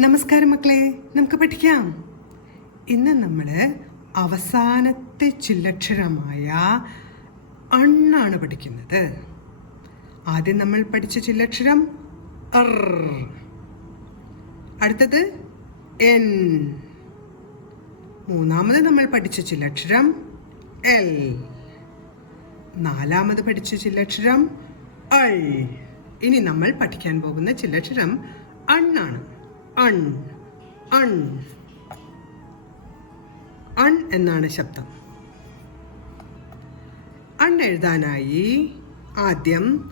നമസ്കാരം മക്കളെ, നമുക്ക് പഠിക്കാം. ഇന്ന് നമ്മൾ അവസാനത്തെ ചില്ലക്ഷരമായ അണ്ണാണ് പഠിക്കുന്നത്. ആദ്യം നമ്മൾ പഠിച്ച ചില്ലക്ഷരം അർ, അടുത്തത് എൻ, മൂന്നാമത് നമ്മൾ പഠിച്ച ചില്ലക്ഷരം എൽ, നാലാമത് പഠിച്ച ചില്ലക്ഷരം അൾ. ഇനി നമ്മൾ പഠിക്കാൻ പോകുന്ന ചില്ലക്ഷരം അണ്ണാണ്. അൺ, അൺ, അൺ എന്നാണ് ശബ്ദം. അൺ എഴുതാനായി ആദ്യം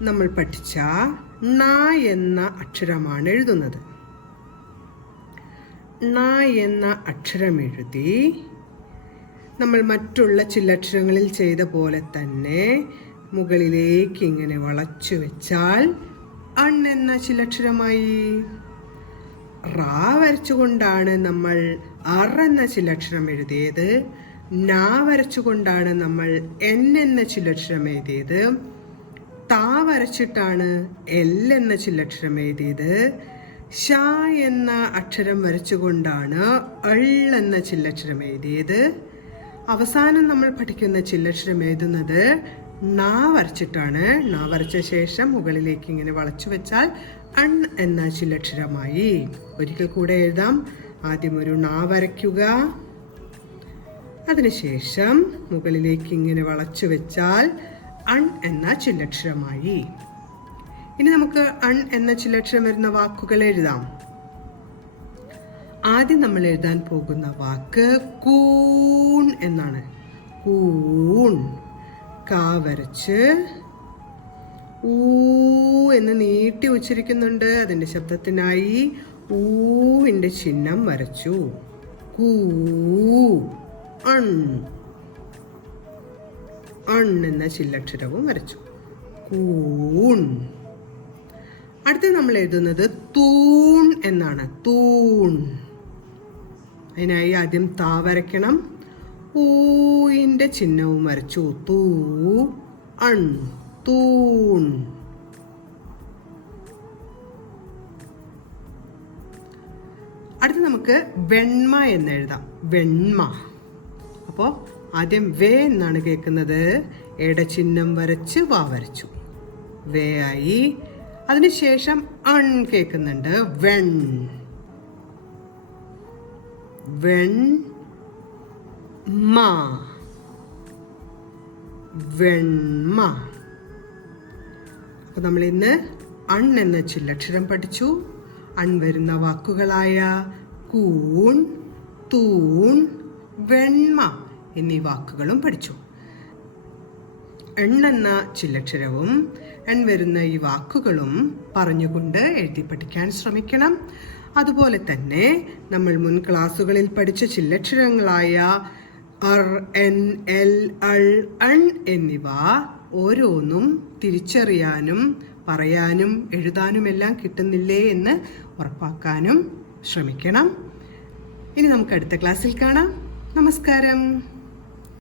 നമ്മൾ പഠിച്ച ണ എന്ന അക്ഷരമാണ് എഴുതുന്നത്. ണ എന്ന അക്ഷരം എഴുതി നമ്മൾ മറ്റുള്ള ചില്ലക്ഷരങ്ങളിൽ ചെയ്ത പോലെ തന്നെ മുകളിലേക്ക് ഇങ്ങനെ വളച്ചു വെച്ചാൽ അൺ എന്ന ചില്ലക്ഷരമായി. റാ വരച്ചുകൊണ്ടാണ് നമ്മൾ അർ എന്ന ചില്ലക്ഷരം എഴുതിയത്. നാ വരച്ചുകൊണ്ടാണ് നമ്മൾ എൻ എന്ന ചില്ലക്ഷരം എഴുതിയത്. താ വരച്ചിട്ടാണ് എൽ എന്ന ചില്ലക്ഷരം എഴുതിയത്. ഷ എന്ന അക്ഷരം വരച്ചുകൊണ്ടാണ് അൾ എന്ന ചില്ലക്ഷരം എഴുതിയത്. അവസാനം നമ്മൾ പഠിക്കുന്ന ചില്ലക്ഷരം എഴുതുന്നത് ണ വരച്ചിട്ടാണ്. ണ വരച്ച ശേഷം മുകളിലേക്ക് ഇങ്ങനെ വളച്ചു വെച്ചാൽ അൺ എന്ന ചില്ലക്ഷരമായി. ഒരിക്കൽ കൂടെ എഴുതാം. ആദ്യം ഒരു ണ വരയ്ക്കുക, അതിനുശേഷം മുകളിലേക്ക് ഇങ്ങനെ വളച്ചു വെച്ചാൽ അൺ എന്ന ചില്ലക്ഷരമായി. ഇനി നമുക്ക് അൺ എന്ന ചില്ലക്ഷരം വരുന്ന വാക്കുകൾ എഴുതാം. ആദ്യം നമ്മൾ എഴുതാൻ പോകുന്ന വാക്ക് കൂൺ എന്നാണ്. കൂൺ. കാ വരച്ച് ഊ എന്ന് നീട്ടി ഉച്ചരിക്കുന്നുണ്ട്. അതിന്റെ ശബ്ദത്തിനായി ഊവിന്റെ ചിഹ്നം വരച്ചു. കൂ, അൺ, അൺ എന്ന ചില്ലക്ഷരവും വരച്ചു. കൂൺ. അടുത്ത നമ്മൾ എഴുതുന്നത് തൂൺ എന്നാണ്. തൂൺ. അതിനായി ആദ്യം താ വരയ്ക്കണം. ഊയിന്റെ ചിഹ്നവും വരച്ചു. തൂ, അൺ, തൂൺ. അടുത്ത് നമുക്ക് വെണ്മ എന്ന് എഴുതാം. വെണ്മ. അപ്പോൾ ആദ്യം വേ എന്നാണ് കേൾക്കുന്നത്. എയുടെ ചിഹ്നം വരച്ച് വാ വരച്ചു. വേ ആയി. അതിനുശേഷം അൺ കേൾക്കുന്നുണ്ട്. വെൺ, വെൺ, മ, വെണ്മ. അപ്പൊ നമ്മൾ ഇന്ന് അൺ എന്ന ചില്ലക്ഷരം പഠിച്ചു. അൺ വരുന്ന വാക്കുകളായ കൂൺ, തൂൺ, വെണ്മ എന്നീ വാക്കുകളും പഠിച്ചു. എന്ന ചില്ലക്ഷരവും എൺ വരുന്ന ഈ വാക്കുകളും പറഞ്ഞുകൊണ്ട് എഴുതി പഠിക്കാൻ ശ്രമിക്കണം. അതുപോലെ തന്നെ നമ്മൾ മുൻ ക്ലാസ്സുകളിൽ പഠിച്ച ചില്ലക്ഷരങ്ങളായ അർ, എൻ, എൽ, അൾ, അൺ എന്നിവ ഓരോന്നും തിരിച്ചറിയാനും പറയാനും എഴുതാനും എല്ലാം കിട്ടുന്നില്ലേ എന്ന് ഉറപ്പാക്കാനും ശ്രമിക്കണം. ഇനി നമുക്ക് അടുത്ത ക്ലാസ്സിൽ കാണാം. നമസ്കാരം.